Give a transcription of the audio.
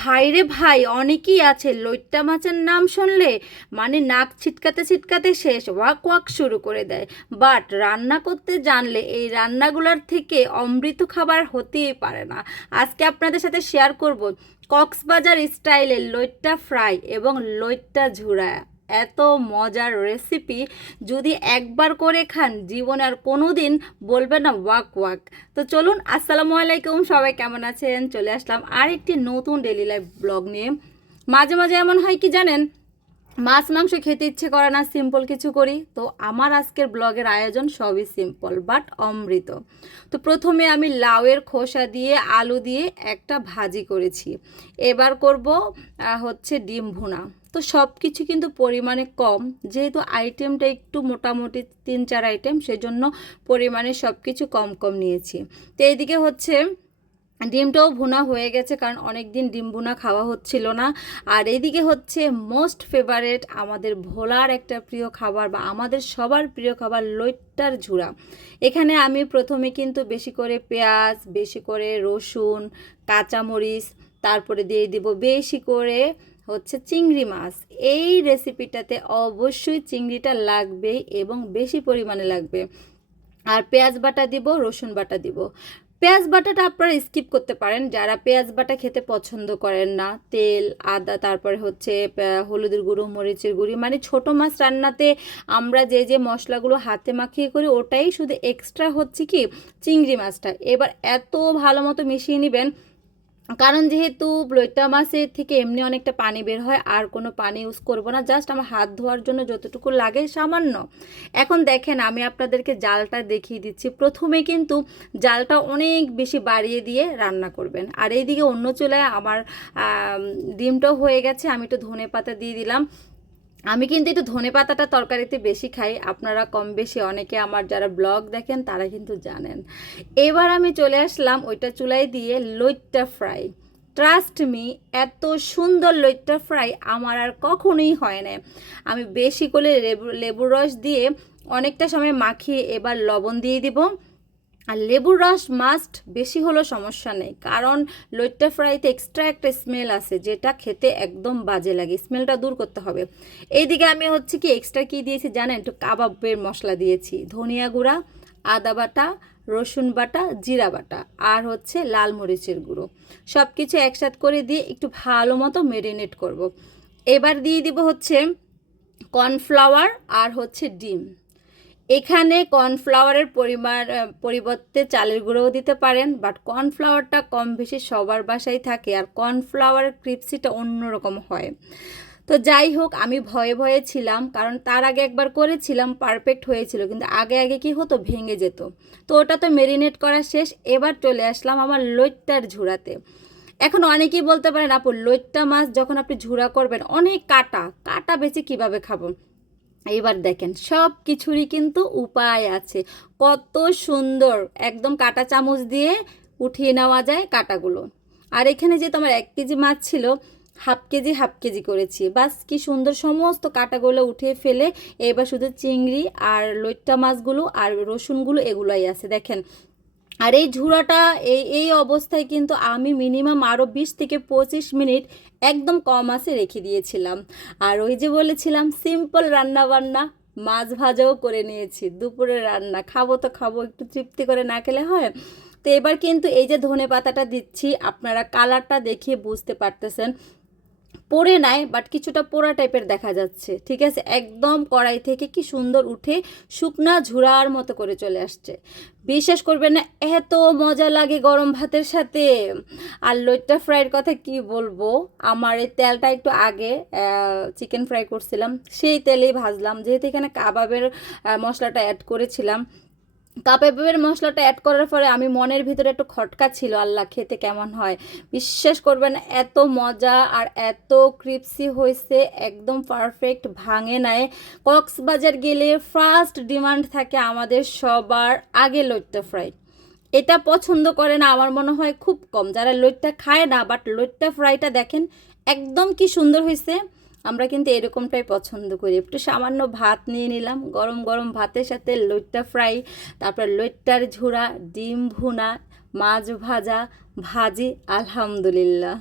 ভাইরে ভাই, অনেকেই আছে। লইট্টা মাছের নাম শুনলে মানে নাক ছিটকাতে ছিটকাতে শেষ, ওয়াক ওয়াক শুরু করে দেয়। বাট রান্না করতে জানলে এই রান্নাগুলোর থেকে অমৃত খাবার হতেই পারে না। আজকে আপনাদের সাথে শেয়ার করব কক্সবাজার স্টাইলের লইট্টা ফ্রাই এবং লইট্টা ঝুড়া এত মজার রেসিপি যদি একবার করে খান, জীবনে আর কোনো দিন বলবে না, ওয়াক ওয়াক। তো চলুন, আসসালামু আলাইকুম, সবাই কেমন আছেন? চলে আসলাম আর একটি নতুন ডেলি লাইফ ব্লগ নিয়ে। মাঝে মাঝে এমন হয় কি জানেন? মাছ, মাংস খেতে ইচ্ছে করে না সিম্পল কিছু করি। তো আমার আজকের ব্লগের আয়োজন সবই সিম্পল বাট অমৃত। তো প্রথমে আমি লাউয়ের খোসা দিয়ে, আলু দিয়ে একটা ভাজি করেছি। এবার করব হচ্ছে ডিম ভুনা। তো সব কিছু কিন্তু পরিমাণে কম। যেহেতু আইটেমটা একটু মোটামুটি তিন, চার আইটেম সেজন্য পরিমাণে সব কিছু কম কম নিয়েছি। তো এইদিকে হচ্ছে, ডিমটাও ভুনা হয়ে গেছে, কারণ অনেক দিন ডিম ভুনা খাওয়া হচ্ছিল না। আর এইদিকে হচ্ছে মোস্ট ফেভারেট আমাদের ভোলার একটা প্রিয় খাবার বা আমাদের সবার প্রিয় খাবার লইট্টার ঝুড়া এখানে আমি প্রথমে কিন্তু বেশি করে পেঁয়াজ, বেশি করে রসুন, কাঁচামরিচ, তারপরে দিয়ে দিব বেশি করে হচ্ছে চিংড়ি মাছ। এই রেসিপিটাতে অবশ্যই চিংড়িটা লাগবে এবং বেশি পরিমাণে লাগবে। আর পেঁয়াজ বাটা দিব, রসুন বাটা দিব। পেঁয়াজ বাটাটা আপনারা স্কিপ করতে পারেন। যারা পেঁয়াজ বাটা খেতে পছন্দ করেন না, তেল, আদা, তারপরে হচ্ছে হলুদের গুঁড়ো, মরিচের গুঁড়ি মানে ছোট মাছ রান্নাতে আমরা যে যে মশলাগুলো হাতে মাখিয়ে করি, ওটাই শুধু এক্সট্রা হচ্ছে কি, চিংড়ি মাছটা। এবার এত ভালো মতো মিশিয়ে নেবেন কারণ যেহেতু লইট্টা মাছের থেকে এমনি অনেকটা পানি বের হয় আর কোনো পানি ইউজ করব না জাস্ট আমার হাত ধোয়ার জন্য যতটুকু লাগে সামান্য। এখন দেখেন আমি আপনাদেরকে জালটা দেখিয়ে দিচ্ছি। প্রথমে কিন্তু জালটা অনেক বেশি বাড়িয়ে দিয়ে রান্না করবেন। আর এইদিকে অন্য চুলায় আমার আম, ডিমটাও হয়ে গেছে আমি একটু ধনে পাতা দিয়ে দিলাম। আমি কিন্তু একটু ধনে পাতাটা তরকারিতে বেশি খাই। আপনারা কম বেশি অনেকে আমার যারা ব্লগ দেখেন, তারা কিন্তু জানেন। এবার আমি চলে আসলাম ওইটা চুলায় দিয়ে লইট্টা ফ্রাই। ট্রাস্ট মি এত সুন্দর লইট্টা ফ্রাই আমার আর কখনোই হয় না আমি বেশি করে লেবু, লেবুর রস দিয়ে অনেকটা সময় মাখিয়ে এবার লবণ দিয়ে দিব। আর লেবুর রস মাস্ট বেশি হলেও সমস্যা নেই। কারণ লইট্টা ফ্রাইতে এক্সট্রা একটা স্মেল আছে, যেটা খেতে একদম বাজে লাগে। স্মেলটা দূর করতে হবে। এইদিকে আমি হচ্ছে কি এক্সট্রা কি দিয়েছি জানেন? একটু কাবাবের মশলা দিয়েছি। ধনিয়া গুঁড়া, আদা বাটা, রসুন বাটা, জিরা বাটা আর হচ্ছে লাল মরিচের গুঁড়ো। সব কিছু একসাথ করে দিয়ে একটু ভালো মতো মেরিনেট করব। এবার দিয়ে দিব হচ্ছে কর্নফ্লাওয়ার আর হচ্ছে ডিম। এখানে কর্নফ্লাওয়ারের পরিমাণ পরিবর্তে চালের গুঁড়োও দিতে পারেন বাট কর্নফ্লাওয়ারটা কম বেশি সবার বাসায় থাকে আর কর্নফ্লাওয়ারের ক্রিপসিটা অন্যরকম হয়। তো যাই হোক, আমি ভয়ে ভয়ে ছিলাম, কারণ তার আগে একবার করেছিলাম পারফেক্ট হয়েছিল, কিন্তু আগে আগে কি হতো? ভেঙে যেত। তো ওটা তো মেরিনেট করা শেষ, এবার চলে আসলাম আমার লইট্টার ঝুড়াতে। এখন অনেকেই বলতে পারেন, আপু, লইট্টা মাছ যখন আপনি ঝুড়া করবেন, অনেক কাটা কাটা বেছে কীভাবে খাব? এইবার দেখেন, সব কিছুরই কিন্তু উপায় আছে। কত সুন্দর একদম কাটা চামচ দিয়ে উঠিয়ে নেওয়া যায় কাটাগুলো। আর এখানে যেহেতু আমার এক কেজি মাছ ছিল, হাফ কেজি হাফ কেজি করেছি। বাস কি সুন্দর সমস্ত কাটাগুলো উঠিয়ে ফেলে, এবার শুধু চিংড়ি আর লইট্টা মাছগুলো আর রসুনগুলো এগুলোই আছে। দেখেন আর এই ঝুড়াটা, এই এই অবস্থায় কিন্তু আমি মিনিমাম আরও বিশ থেকে পঁচিশ মিনিট একদম কম আছে রেখে দিয়েছিলাম। আর ওই যে বলেছিলাম সিম্পল রান্না বান্না, মাছ ভাজাও করে নিয়েছি, দুপুরে রান্না। খাব তো খাব, একটু তৃপ্তি করে না খেলে হয়? তো এবার কিন্তু এই যে ধনে পাতাটা দিচ্ছি, আপনারা কালারটা দেখিয়ে বুঝতে পারতেছেন। পড়ে নাই বাট কিছুটা পোড়া টাইপের দেখা যাচ্ছে, ঠিক আছে? একদম কড়াই থেকে কি সুন্দর উঠে শুকনা ঝুড়ার মতো করে চলে আসছে। বিশ্বাস করবেন না, এত মজা লাগে গরম ভাতের সাথে। আর লইট্টা ফ্রাইয়ের কথা কি বলব? আমার এই তেলটা একটু আগে চিকেন ফ্রাই করছিলাম, সেই তেলেই ভাজলাম। যেহেতু এখানে কাবাবের মশলাটা অ্যাড করেছিলাম কাবাবের মশলাটা অ্যাড করার পরে আমি মনের ভিতরে একটু খটকা ছিল, আল্লাহ খেতে কেমন হয়। বিশ্বাস করবেন, এত মজা আর এত ক্রিপসি হয়েছে একদম পারফেক্ট ভাঙে নাই। কক্সবাজার গেলে ফার্স্ট ডিমান্ড থাকে আমাদের সবার আগে লইট্টা ফ্রাই এটা পছন্দ করে না, আমার মনে হয় খুব কম। যারা লইট্টা খায় না বাট লইট্টা ফ্রাইটা দেখেন, একদম কি সুন্দর হয়েছে আমরা কিন্তু এরকমটাই পছন্দ করি। একটু সামান্য ভাত নিয়ে নিলাম, গরম গরম ভাতের সাথে লইট্টা ফ্রাই, তারপর লইট্টার ঝুড়া, ডিম ভুনা, মাছ ভাজা, ভাজি, আলহামদুলিল্লাহ।